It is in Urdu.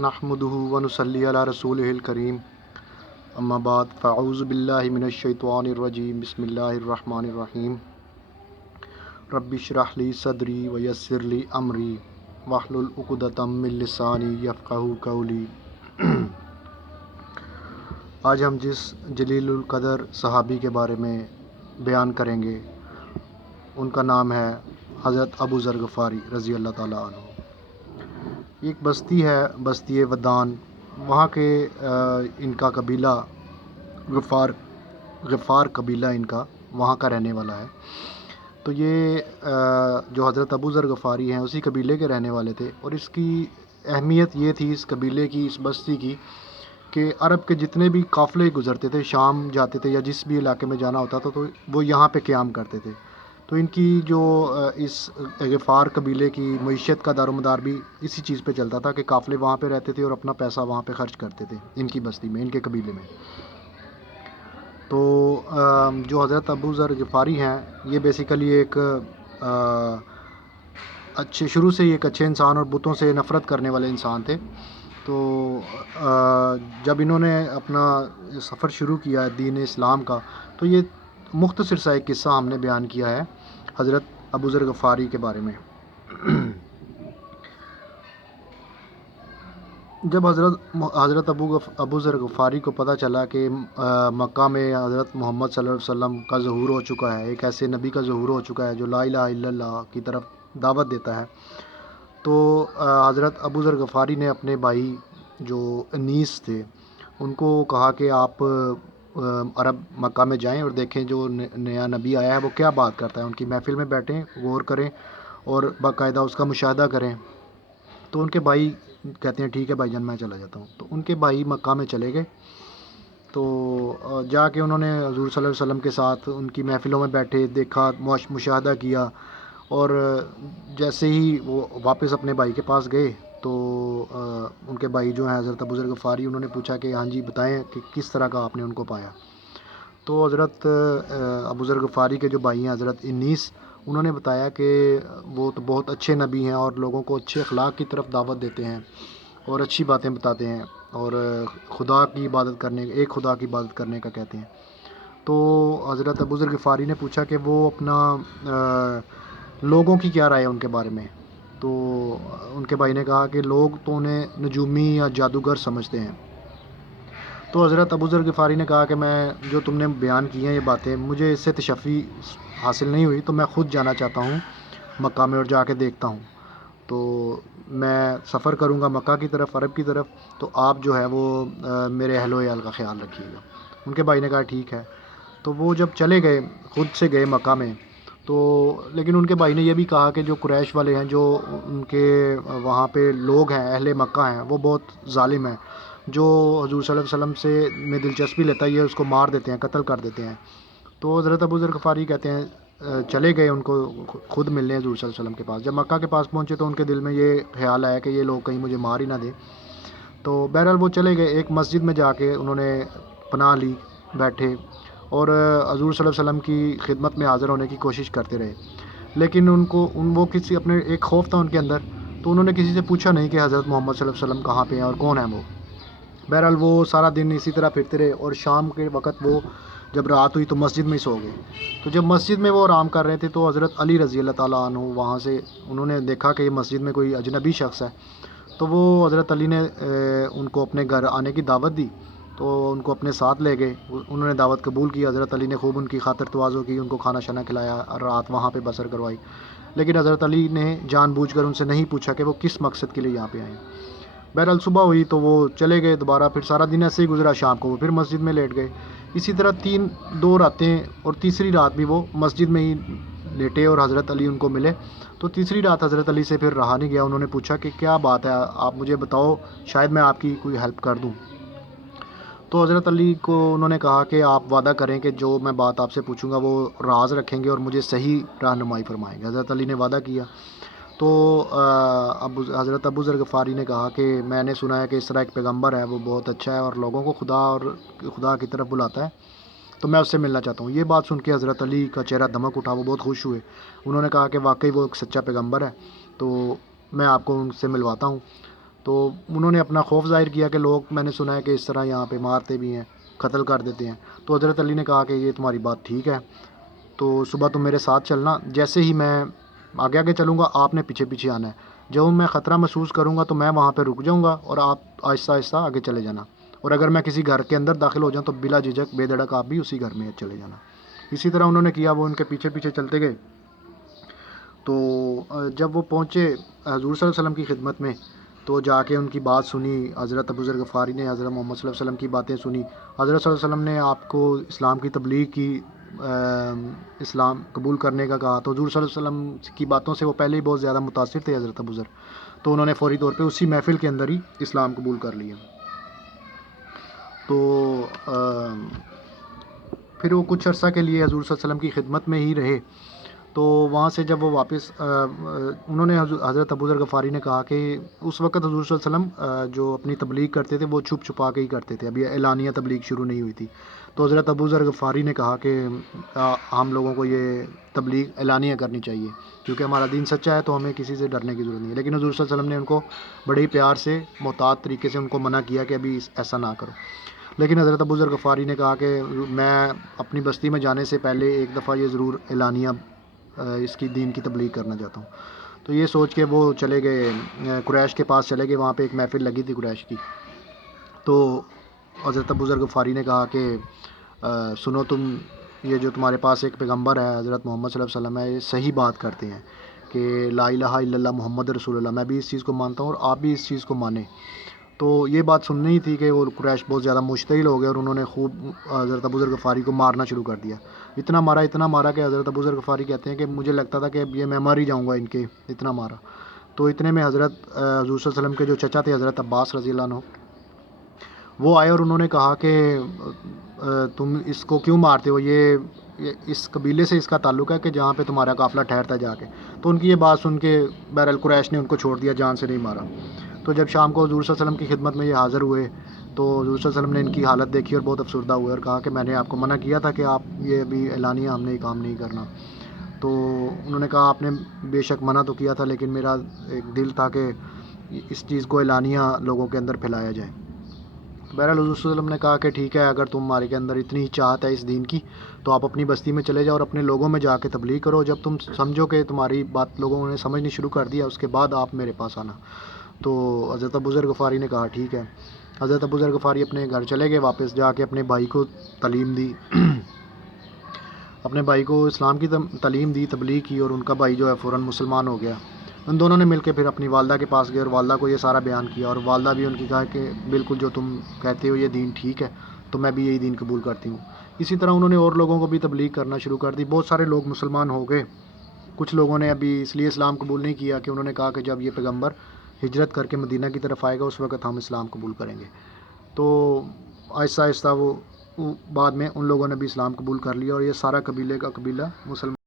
نحمدہ ونصلی علی رسولہ الکریم اما بعد فاعوذ باللہ من الشیطان الرجیم بسم اللہ الرحمن الرحیم رب اشرح لی صدری ویسر لی امری واحلل عقدۃ من لسانی یفقہوا قولی۔ آج ہم جس جلیل القدر صحابی کے بارے میں بیان کریں گے ان کا نام ہے حضرت ابو ذر غفاری رضی اللہ تعالیٰ عنہ۔ ایک بستی ہے، بستی ودان، وہاں کے ان کا قبیلہ غفار قبیلہ ان کا وہاں کا رہنے والا ہے۔ تو یہ جو حضرت ابو ذر غفاری ہیں اسی قبیلے کے رہنے والے تھے، اور اس کی اہمیت یہ تھی اس قبیلے کی، اس بستی کی، کہ عرب کے جتنے بھی قافلے گزرتے تھے، شام جاتے تھے یا جس بھی علاقے میں جانا ہوتا تھا تو وہ یہاں پہ قیام کرتے تھے۔ تو ان کی جو اس غفار قبیلے کی معیشت کا دار و مدار بھی اسی چیز پہ چلتا تھا کہ قافلے وہاں پہ رہتے تھے اور اپنا پیسہ وہاں پہ خرچ کرتے تھے ان کی بستی میں، ان کے قبیلے میں۔ تو جو حضرت ابو ذر غفاری ہیں یہ بیسیکلی ایک شروع سے ہی ایک اچھے انسان اور بتوں سے نفرت کرنے والے انسان تھے۔ تو جب انہوں نے اپنا سفر شروع کیا دین اسلام کا، تو یہ مختصر سا ایک قصہ ہم نے بیان کیا ہے حضرت ابو ذر غفاری کے بارے میں۔ جب حضرت ابو ذر غفاری کو پتہ چلا کہ مکہ میں حضرت محمد صلی اللہ علیہ وسلم کا ظہور ہو چکا ہے، ایک ایسے نبی کا ظہور ہو چکا ہے جو لا الہ الا اللہ کی طرف دعوت دیتا ہے، تو حضرت ابو ذر غفاری نے اپنے بھائی جو انیس تھے ان کو کہا کہ آپ عرب مکہ میں جائیں اور دیکھیں جو نیا نبی آیا ہے وہ کیا بات کرتا ہے، ان کی محفل میں بیٹھیں، غور کریں اور باقاعدہ اس کا مشاہدہ کریں۔ تو ان کے بھائی کہتے ہیں ٹھیک ہے بھائی جان، میں چلا جاتا ہوں۔ تو ان کے بھائی مکہ میں چلے گئے، تو جا کے انہوں نے حضور صلی اللہ علیہ وسلم کے ساتھ ان کی محفلوں میں بیٹھے، دیکھا، مشاہدہ کیا، اور جیسے ہی وہ واپس اپنے بھائی کے پاس گئے تو ان کے بھائی جو ہیں حضرت ابو ذر غفاری، انہوں نے پوچھا کہ ہاں جی بتائیں کہ کس طرح کا آپ نے ان کو پایا۔ تو حضرت ابو ذر غفاری کے جو بھائی ہیں حضرت انیس، انہوں نے بتایا کہ وہ تو بہت اچھے نبی ہیں اور لوگوں کو اچھے اخلاق کی طرف دعوت دیتے ہیں اور اچھی باتیں بتاتے ہیں اور خدا کی عبادت کرنے، ایک خدا کی عبادت کرنے کا کہتے ہیں۔ تو حضرت ابو ذر غفاری نے پوچھا کہ وہ اپنا لوگوں کی کیا رائے ہے ان کے بارے میں۔ تو ان کے بھائی نے کہا کہ لوگ تو انہیں نجومی یا جادوگر سمجھتے ہیں۔ تو حضرت ابو ذر غفاری نے کہا کہ میں جو تم نے بیان کی ہیں یہ باتیں، مجھے اس سے تشفی حاصل نہیں ہوئی، تو میں خود جانا چاہتا ہوں مکہ میں اور جا کے دیکھتا ہوں۔ تو میں سفر کروں گا مکہ کی طرف، عرب کی طرف، تو آپ جو ہے وہ میرے اہل و عیال کا خیال رکھیے گا۔ ان کے بھائی نے کہا ٹھیک ہے۔ تو وہ جب چلے گئے، خود سے گئے مکہ میں، تو لیکن ان کے بھائی نے یہ بھی کہا کہ جو قریش والے ہیں، جو ان کے وہاں پہ لوگ ہیں، اہل مکہ ہیں، وہ بہت ظالم ہیں، جو حضور صلی اللہ علیہ وسلم سے میں دلچسپی لیتا ہے یہ اس کو مار دیتے ہیں، قتل کر دیتے ہیں۔ تو حضرت ابو ذر غفاری کہتے ہیں چلے گئے ان کو خود ملنے حضور صلی اللہ علیہ وسلم کے پاس۔ جب مکہ کے پاس پہنچے تو ان کے دل میں یہ خیال آیا کہ یہ لوگ کہیں مجھے مار ہی نہ دیں۔ تو بہرحال وہ چلے گئے، ایک مسجد میں جا کے انہوں نے پناہ لی، بیٹھے اور حضور صلی اللہ علیہ وسلم کی خدمت میں حاضر ہونے کی کوشش کرتے رہے۔ لیکن وہ کسی اپنے ایک خوف تھا ان کے اندر، تو انہوں نے کسی سے پوچھا نہیں کہ حضرت محمد صلی اللہ علیہ وسلم کہاں پہ ہیں اور کون ہیں وہ۔ بہرحال وہ سارا دن اسی طرح پھرتے رہے، اور شام کے وقت وہ جب رات ہوئی تو مسجد میں ہی سو گئے۔ تو جب مسجد میں وہ آرام کر رہے تھے تو حضرت علی رضی اللہ تعالیٰ عنہ وہاں سے انہوں نے دیکھا کہ یہ مسجد میں کوئی اجنبی شخص ہے، تو وہ حضرت علی نے ان کو اپنے گھر آنے کی دعوت دی، تو ان کو اپنے ساتھ لے گئے، انہوں نے دعوت قبول کی، حضرت علی نے خوب ان کی خاطر تواضع کی، ان کو کھانا شانا کھلایا اور رات وہاں پہ بسر کروائی۔ لیکن حضرت علی نے جان بوجھ کر ان سے نہیں پوچھا کہ وہ کس مقصد کے لیے یہاں پہ آئے ہیں۔ بہرحال صبح ہوئی تو وہ چلے گئے دوبارہ، پھر سارا دن ایسے ہی گزرا، شام کو وہ پھر مسجد میں لیٹ گئے۔ اسی طرح دو راتیں، اور تیسری رات بھی وہ مسجد میں ہی لیٹے اور حضرت علی ان کو ملے۔ تو تیسری رات حضرت علی سے پھر رہا نہیں گیا، انہوں نے پوچھا کہ کیا بات ہے، آپ مجھے بتاؤ، شاید میں آپ کی کوئی ہیلپ کر دوں۔ تو حضرت علی کو انہوں نے کہا کہ آپ وعدہ کریں کہ جو میں بات آپ سے پوچھوں گا وہ راز رکھیں گے اور مجھے صحیح رہنمائی فرمائیں گے۔ حضرت علی نے وعدہ کیا۔ تو حضرت ابو ذر غفاری نے کہا کہ میں نے سنا ہے کہ اس طرح ایک پیغمبر ہے، وہ بہت اچھا ہے اور لوگوں کو خدا کی طرف بلاتا ہے، تو میں اس سے ملنا چاہتا ہوں۔ یہ بات سن کے حضرت علی کا چہرہ دمک اٹھا، وہ بہت خوش ہوئے۔ انہوں نے کہا کہ واقعی وہ ایک سچا پیغمبر ہے، تو میں آپ کو ان سے ملواتا ہوں۔ تو انہوں نے اپنا خوف ظاہر کیا کہ لوگ، میں نے سنا ہے کہ اس طرح یہاں پہ مارتے بھی ہیں، قتل کر دیتے ہیں. تو حضرت علی نے کہا کہ یہ تمہاری بات ٹھیک ہے، تو صبح تم میرے ساتھ چلنا، جیسے ہی میں آگے آگے چلوں گا آپ نے پیچھے پیچھے آنا ہے. جب میں خطرہ محسوس کروں گا تو میں وہاں پہ رک جاؤں گا اور آپ آہستہ آہستہ آگے چلے جانا. اور اگر میں کسی گھر کے اندر داخل ہو جاؤں تو بلا جھجک بے دھڑک آپ بھی اسی گھر میں چلے جانا. اسی طرح انہوں نے کیا، وہ ان کے پیچھے پیچھے چلتے گئے. تو جب وہ پہنچے حضور صلی اللہ علیہ وسلم کی خدمت میں، تو جا کے ان کی بات سنی. حضرت ابو ذر غفاری نے حضرت محمد صلی اللہ علیہ وسلم کی باتیں سنی. حضرت صلی اللہ علیہ وسلم نے آپ کو اسلام کی تبلیغ کی، اسلام قبول کرنے کا کہا. تو حضور صلی اللہ علیہ وسلم کی باتوں سے وہ پہلے ہی بہت زیادہ متاثر تھے حضرت ابو ذر، تو انہوں نے فوری طور پہ اسی محفل کے اندر ہی اسلام قبول کر لیا. تو پھر وہ کچھ عرصہ کے لیے حضور صلی اللہ علیہ وسلم کی خدمت میں ہی رہے. تو وہاں سے جب وہ واپس انہوں نے حضرت ابو ذر غفاری نے کہا کہ اس وقت حضور صلی اللہ علیہ وسلم جو اپنی تبلیغ کرتے تھے وہ چھپ چھپا کے ہی کرتے تھے، ابھی اعلانیہ تبلیغ شروع نہیں ہوئی تھی. تو حضرت ابو ذر غفاری نے کہا کہ ہم لوگوں کو یہ تبلیغ اعلانیہ کرنی چاہیے، کیونکہ ہمارا دین سچا ہے تو ہمیں کسی سے ڈرنے کی ضرورت نہیں ہے. لیکن حضور صلی اللہ علیہ وسلم نے ان کو بڑے ہی پیار سے، محتاط طریقے سے ان کو منع کیا کہ ابھی ایسا نہ کرو. لیکن حضرت ابو ذر غفاری نے کہا کہ میں اپنی بستی میں جانے سے پہلے ایک دفعہ یہ ضرور اعلانیہ اس کی دین کی تبلیغ کرنا چاہتا ہوں. تو یہ سوچ کے وہ چلے گئے قریش کے پاس چلے گئے. وہاں پہ ایک محفل لگی تھی قریش کی. تو حضرت ابو ذر غفاری نے کہا کہ سنو تم، یہ جو تمہارے پاس ایک پیغمبر ہے حضرت محمد صلی اللہ علیہ وسلم ہے، یہ صحیح بات کرتے ہیں کہ لا الہ الا اللہ محمد رسول اللہ. میں بھی اس چیز کو مانتا ہوں اور آپ بھی اس چیز کو مانیں. تو یہ بات سننی تھی کہ وہ قریش بہت زیادہ مشتعل ہو گئے اور انہوں نے خوب حضرت ابو ذر غفاری کو مارنا شروع کر دیا. اتنا مارا کہ حضرت ابو ذر غفاری کہتے ہیں کہ مجھے لگتا تھا کہ یہ میں مر ہی جاؤں گا ان کے، اتنا مارا. تو اتنے میں حضور صلی اللہ علیہ وسلم کے جو چچا تھے حضرت عباس رضی اللہ عنہ، وہ آئے اور انہوں نے کہا کہ تم اس کو کیوں مارتے ہو، یہ اس قبیلے سے اس کا تعلق ہے کہ جہاں پہ تمہارا قافلہ ٹھہرتا جا کے. تو ان کی یہ بات سن کے بہرحال قریش نے ان کو چھوڑ دیا، جان سے نہیں مارا. تو جب شام کو حضور صلی اللہ علیہ وسلم کی خدمت میں یہ حاضر ہوئے تو حضور صلی اللہ علیہ وسلم نے ان کی حالت دیکھی اور بہت افسردہ ہوئے اور کہا کہ میں نے آپ کو منع کیا تھا کہ آپ یہ ابھی اعلانیہ ہم نے یہ کام نہیں کرنا. تو انہوں نے کہا آپ نے بے شک منع تو کیا تھا، لیکن میرا ایک دل تھا کہ اس چیز کو اعلانیہ لوگوں کے اندر پھیلایا جائے. بہرحال حضور صلی اللہ علیہ وسلم نے کہا کہ ٹھیک ہے، اگر تمہارے کے اندر اتنی چاہت ہے اس دین کی تو آپ اپنی بستی میں چلے جاؤ اور اپنے لوگوں میں جا کے تبلیغ کرو. جب تم سمجھو کہ تمہاری بات لوگوں نے سمجھنی شروع کر دیا، اس کے بعد آپ میرے پاس آنا. تو حضرت ابو ذر غفاری نے کہا ٹھیک ہے. حضرت ابو ذر غفاری اپنے گھر چلے گئے، واپس جا کے اپنے بھائی کو تعلیم دی اپنے بھائی کو اسلام کی تعلیم دی، تبلیغ کی، اور ان کا بھائی جو ہے فوراً مسلمان ہو گیا. ان دونوں نے مل کے پھر اپنی والدہ کے پاس گئے اور والدہ کو یہ سارا بیان کیا، اور والدہ بھی ان کی کہا کہ بالکل جو تم کہتے ہو یہ دین ٹھیک ہے، تو میں بھی یہی دین قبول کرتی ہوں. اسی طرح انہوں نے اور لوگوں کو بھی تبلیغ کرنا شروع کر دی. بہت سارے لوگ مسلمان ہو گئے. کچھ لوگوں نے ابھی اس لیے اسلام قبول نہیں کیا کہ انہوں نے کہا کہ جب یہ پیغمبر ہجرت کر کے مدینہ کی طرف آئے گا اس وقت ہم اسلام قبول کریں گے. تو آہستہ آہستہ وہ بعد میں ان لوگوں نے بھی اسلام قبول کر لیا اور یہ سارا قبیلہ مسلمان